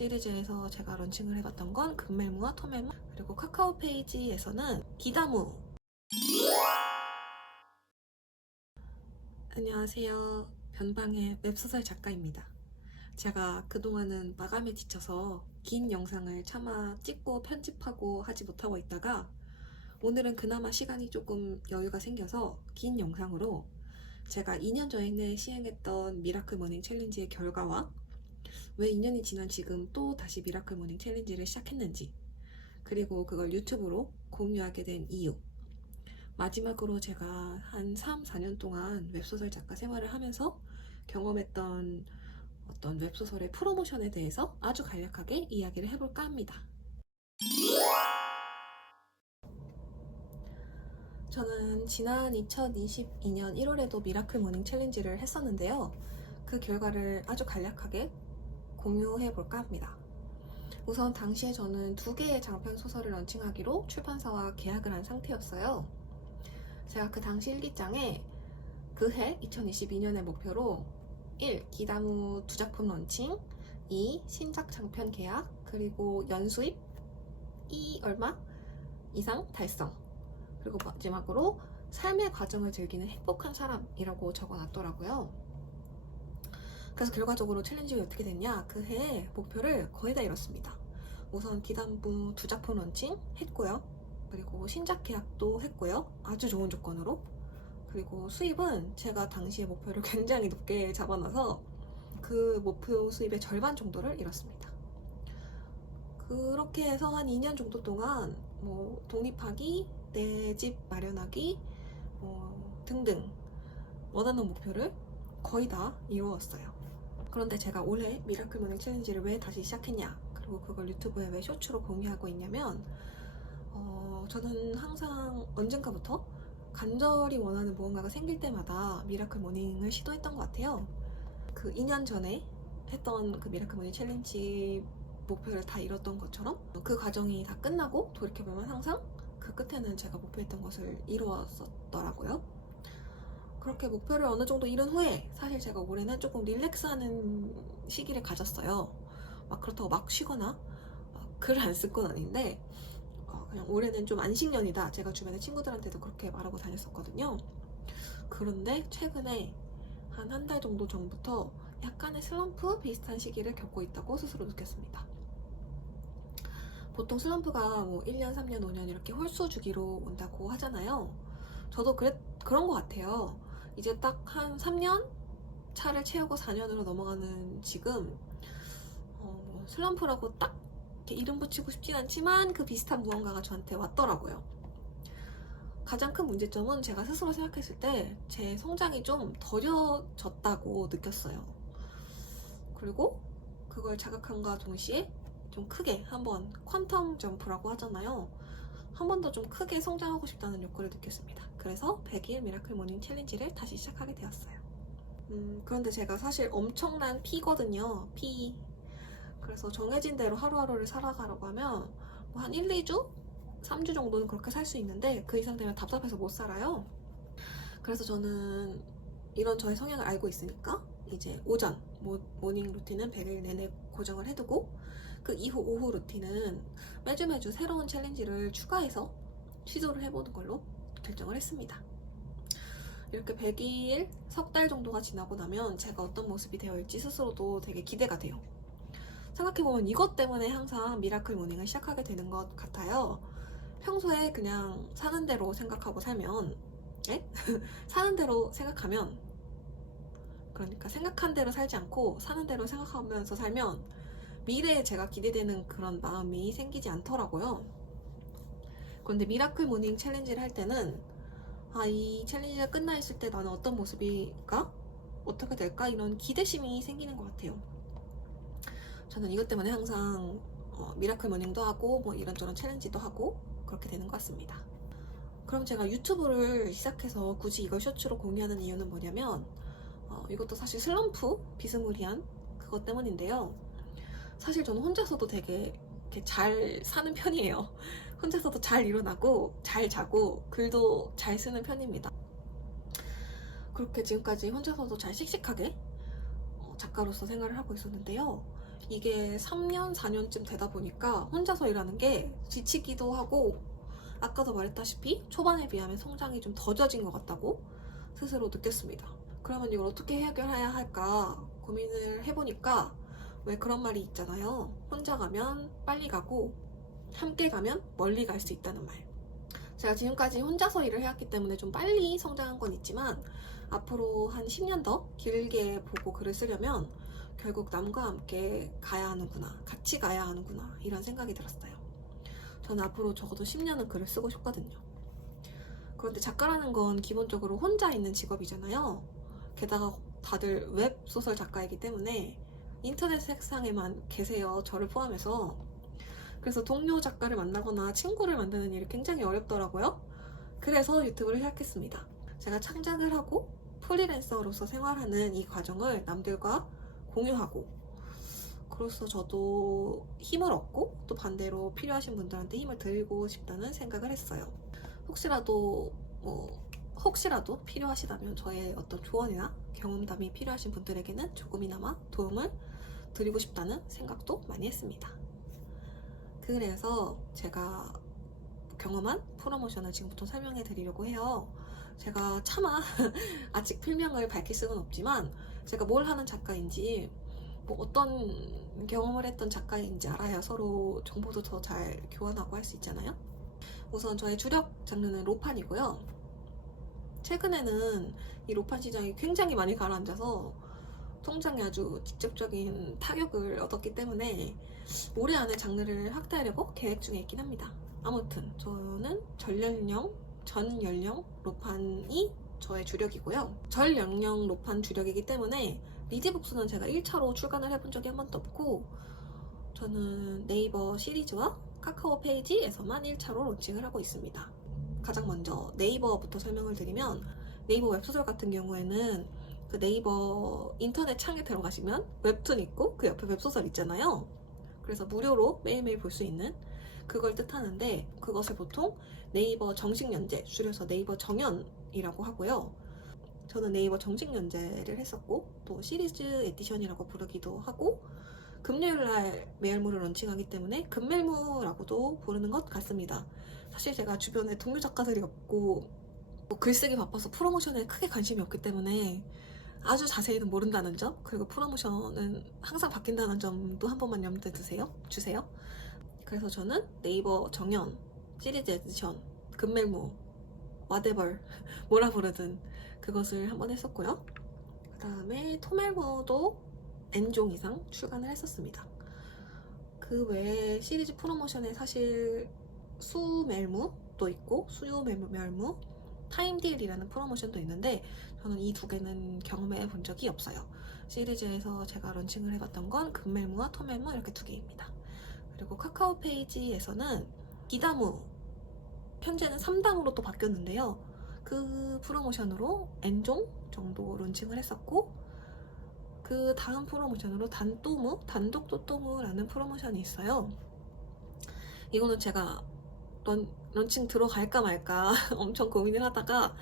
시리즈에서 제가 런칭을 해봤던 건 금메모와 토메모, 그리고 카카오 페이지에서는 기다무. 안녕하세요. 변방의 웹소설 작가입니다. 제가 그동안은 마감에 지쳐서 긴 영상을 차마 찍고 편집하고 하지 못하고 있다가 오늘은 그나마 시간이 조금 여유가 생겨서 긴 영상으로 제가 2년 전에 시행했던 미라클 모닝 챌린지의 결과와 왜 2년이 지난 지금 또 다시 미라클 모닝 챌린지를 시작했는지, 그리고 그걸 유튜브로 공유하게 된 이유, 마지막으로 제가 한 3, 4년 동안 웹소설 작가 생활을 하면서 경험했던 어떤 웹소설의 프로모션에 대해서 아주 간략하게 이야기를 해볼까 합니다. 저는 지난 2022년 1월에도 미라클 모닝 챌린지를 했었는데요. 그 결과를 아주 간략하게 공유해볼까 합니다. 우선 당시에 저는 2개의 장편 소설을 런칭하기로 출판사와 계약을 한 상태였어요. 제가 그 당시 일기장에 그해 2022년의 목표로 1. 기다무 2작품 런칭, 2. 신작 장편 계약, 그리고 연수입 2 얼마 이상 달성, 그리고 마지막으로 삶의 과정을 즐기는 행복한 사람이라고 적어놨더라고요. 그래서 결과적으로 챌린지가 어떻게 됐냐, 그 해의 목표를 거의 다 이뤘습니다. 우선 기다무 2작품 런칭 했고요. 그리고 신작 계약도 했고요. 아주 좋은 조건으로. 그리고 수입은 제가 당시의 목표를 굉장히 높게 잡아놔서 그 목표 수입의 절반 정도를 이뤘습니다. 그렇게 해서 한 2년 정도 동안 독립하기, 내 집 마련하기 등등 원하는 목표를 거의 다 이루었어요. 그런데 제가 올해 미라클 모닝 챌린지를 왜 다시 시작했냐, 그리고 그걸 유튜브에 왜 쇼츠로 공유하고 있냐면, 저는 항상 언젠가부터 간절히 원하는 무언가가 생길 때마다 미라클 모닝을 시도했던 것 같아요. 그 2년 전에 했던 그 미라클 모닝 챌린지 목표를 다 이뤘던 것처럼 그 과정이 다 끝나고 돌이켜보면 항상 그 끝에는 제가 목표했던 것을 이루었었더라고요. 그렇게 목표를 어느 정도 이룬 후에 사실 제가 올해는 조금 릴렉스하는 시기를 가졌어요. 막 그렇다고 막 쉬거나 글을 안 쓸 건 아닌데 그냥 올해는 좀 안식년이다, 제가 주변에 친구들한테도 그렇게 말하고 다녔었거든요. 그런데 최근에 한 달 정도 전부터 약간의 슬럼프 비슷한 시기를 겪고 있다고 스스로 느꼈습니다. 보통 슬럼프가 1년, 3년, 5년 이렇게 홀수 주기로 온다고 하잖아요. 저도 그런 것 같아요. 이제 딱 한 3년 차를 채우고 4년으로 넘어가는 지금 슬럼프라고 딱 이렇게 이름 붙이고 싶진 않지만 그 비슷한 무언가가 저한테 왔더라고요. 가장 큰 문제점은 제가 스스로 생각했을 때 제 성장이 좀 더뎌졌다고 느꼈어요. 그리고 그걸 자각함과 동시에 좀 크게 한번 퀀텀 점프라고 하잖아요. 한 번 더 좀 크게 성장하고 싶다는 욕구를 느꼈습니다. 그래서 100일 미라클 모닝 챌린지를 다시 시작하게 되었어요. 그런데 제가 사실 엄청난 P거든요. P. 그래서 정해진 대로 하루하루를 살아가려고 하면 한 1, 2주? 3주 정도는 그렇게 살 수 있는데 그 이상 되면 답답해서 못 살아요. 그래서 저는 이런 저의 성향을 알고 있으니까 이제 오전 모닝 루틴은 100일 내내 고정을 해두고 그 이후 오후 루틴은 매주 새로운 챌린지를 추가해서 시도를 해보는 걸로 결정을 했습니다. 이렇게 100일, 석 달 정도가 지나고 나면 제가 어떤 모습이 되어있지 스스로도 되게 기대가 돼요. 생각해보면 이것 때문에 항상 미라클 모닝을 시작하게 되는 것 같아요. 평소에 그냥 사는 대로 생각하고 살면, 사는 대로 생각하면, 그러니까 생각한 대로 살지 않고 사는 대로 생각하면서 살면 미래에 제가 기대되는 그런 마음이 생기지 않더라고요. 그런데 미라클 모닝 챌린지를 할 때는 이 챌린지가 끝나 있을 때 나는 어떤 모습일까? 어떻게 될까? 이런 기대심이 생기는 것 같아요. 저는 이것 때문에 항상 미라클 모닝도 하고 이런저런 챌린지도 하고 그렇게 되는 것 같습니다. 그럼 제가 유튜브를 시작해서 굳이 이걸 쇼츠로 공유하는 이유는 뭐냐면 이것도 사실 슬럼프 비스무리한 그것 때문인데요. 사실 저는 혼자서도 되게 이렇게 잘 사는 편이에요. 혼자서도 잘 일어나고 잘 자고 글도 잘 쓰는 편입니다. 그렇게 지금까지 혼자서도 잘 씩씩하게 작가로서 생활을 하고 있었는데요. 이게 3년, 4년쯤 되다 보니까 혼자서 일하는 게 지치기도 하고, 아까도 말했다시피 초반에 비하면 성장이 좀 더뎌진 것 같다고 스스로 느꼈습니다. 그러면 이걸 어떻게 해결해야 할까 고민을 해보니까, 왜 그런 말이 있잖아요. 혼자 가면 빨리 가고 함께 가면 멀리 갈 수 있다는 말. 제가 지금까지 혼자서 일을 해왔기 때문에 좀 빨리 성장한 건 있지만, 앞으로 한 10년 더 길게 보고 글을 쓰려면 결국 남과 함께 가야 하는구나, 같이 가야 하는구나, 이런 생각이 들었어요. 저는 앞으로 적어도 10년은 글을 쓰고 싶거든요. 그런데 작가라는 건 기본적으로 혼자 있는 직업이잖아요. 게다가 다들 웹소설 작가이기 때문에 인터넷 세상에만 계세요, 저를 포함해서. 그래서 동료 작가를 만나거나 친구를 만드는 일이 굉장히 어렵더라고요. 그래서 유튜브를 시작했습니다. 제가 창작을 하고 프리랜서로서 생활하는 이 과정을 남들과 공유하고, 그래서 저도 힘을 얻고 또 반대로 필요하신 분들한테 힘을 드리고 싶다는 생각을 했어요. 혹시라도 필요하시다면 저의 어떤 조언이나 경험담이 필요하신 분들에게는 조금이나마 도움을 드리고 싶다는 생각도 많이 했습니다. 그래서 제가 경험한 프로모션을 지금부터 설명해 드리려고 해요. 제가 차마 아직 필명을 밝힐 수는 없지만, 제가 뭘 하는 작가인지, 어떤 경험을 했던 작가인지 알아야 서로 정보도 더 잘 교환하고 할 수 있잖아요. 우선 저의 주력 장르는 로판이고요. 최근에는 이 로판 시장이 굉장히 많이 가라앉아서 통장에 아주 직접적인 타격을 얻었기 때문에 올해 안에 장르를 확대하려고 계획 중에 있긴 합니다. 아무튼 저는 전연령 로판이 저의 주력이고요. 전연령 로판 주력이기 때문에 리디북스는 제가 1차로 출간을 해본 적이 한 번도 없고, 저는 네이버 시리즈와 카카오 페이지에서만 1차로 론칭을 하고 있습니다. 가장 먼저 네이버부터 설명을 드리면, 네이버 웹소설 같은 경우에는 그 네이버 인터넷 창에 들어가시면 웹툰 있고 그 옆에 웹소설 있잖아요. 그래서 무료로 매일매일 볼 수 있는 그걸 뜻하는데, 그것을 보통 네이버 정식 연재, 줄여서 네이버 정연이라고 하고요. 저는 네이버 정식 연재를 했었고, 또 시리즈 에디션이라고 부르기도 하고, 금요일날 메일물을 런칭하기 때문에 금멜무라고도 부르는 것 같습니다. 사실 제가 주변에 동료 작가들이 없고 글쓰기 바빠서 프로모션에 크게 관심이 없기 때문에 아주 자세히는 모른다는 점, 그리고 프로모션은 항상 바뀐다는 점도 한 번만 염두에 주세요. 그래서 저는 네이버 정연, 시리즈 에디션, 금멜무, whatever 뭐라 부르든 그것을 한번 했었고요. 그 다음에 토멜무도 N종 이상 출간을 했었습니다. 그 외에 시리즈 프로모션에 사실 수멜무도 있고 수요멜무, 타임딜이라는 프로모션도 있는데, 저는 이 두 개는 경험해 본 적이 없어요. 시리즈에서 제가 런칭을 해봤던 건 금멜무와 토멜무 이렇게 두 개입니다. 그리고 카카오 페이지에서는 기다무, 현재는 3당으로 또 바뀌었는데요. 그 프로모션으로 N종 정도 론칭을 했었고, 그 다음 프로모션으로 단독또또무라는 프로모션이 있어요. 이거는 제가 런칭 들어갈까 말까 엄청 고민을 하다가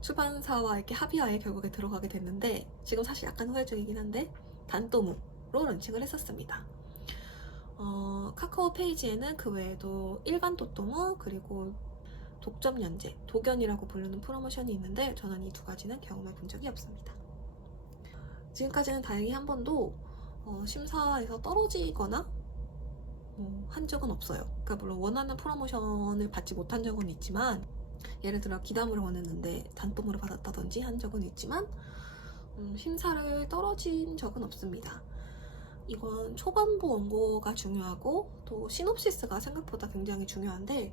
출판사와 이렇게 합의하에 결국에 들어가게 됐는데, 지금 사실 약간 후회 중이긴 한데 단또무로 런칭을 했었습니다. 카카오 페이지에는 그 외에도 일반 또또무, 그리고 독점 연재, 독연이라고 부르는 프로모션이 있는데, 저는 이 두 가지는 경험해 본 적이 없습니다. 지금까지는 다행히 한 번도 심사에서 떨어지거나 한 적은 없어요. 그러니까 물론 원하는 프로모션을 받지 못한 적은 있지만, 예를 들어 기담을 원했는데 단품으로 받았다든지 한 적은 있지만, 심사를 떨어진 적은 없습니다. 이건 초반부 원고가 중요하고 또 시놉시스가 생각보다 굉장히 중요한데,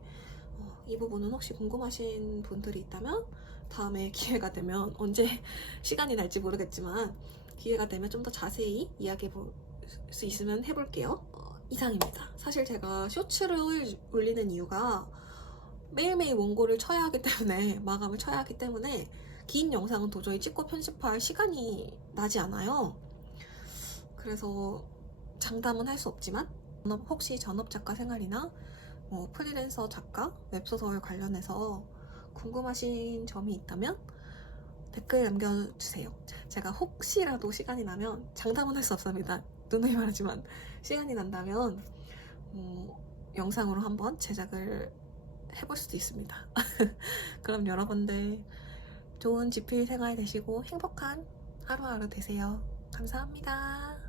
이 부분은 혹시 궁금하신 분들이 있다면 다음에 기회가 되면, 언제 시간이 날지 모르겠지만 기회가 되면 좀 더 자세히 이야기해 볼 수 있으면 해볼게요. 이상입니다. 사실 제가 쇼츠를 올리는 이유가 매일매일 원고를 쳐야 하기 때문에, 마감을 쳐야 하기 때문에 긴 영상은 도저히 찍고 편집할 시간이 나지 않아요. 그래서 장담은 할 수 없지만, 혹시 전업작가 생활이나 프리랜서 작가, 웹소설 관련해서 궁금하신 점이 있다면 댓글 남겨주세요. 제가 혹시라도 시간이 나면, 장담은 할 수 없습니다. 누누이 말하지만 시간이 난다면 영상으로 한번 제작을 해볼 수도 있습니다. 그럼 여러분들 좋은 집필 생활 되시고 행복한 하루하루 되세요. 감사합니다.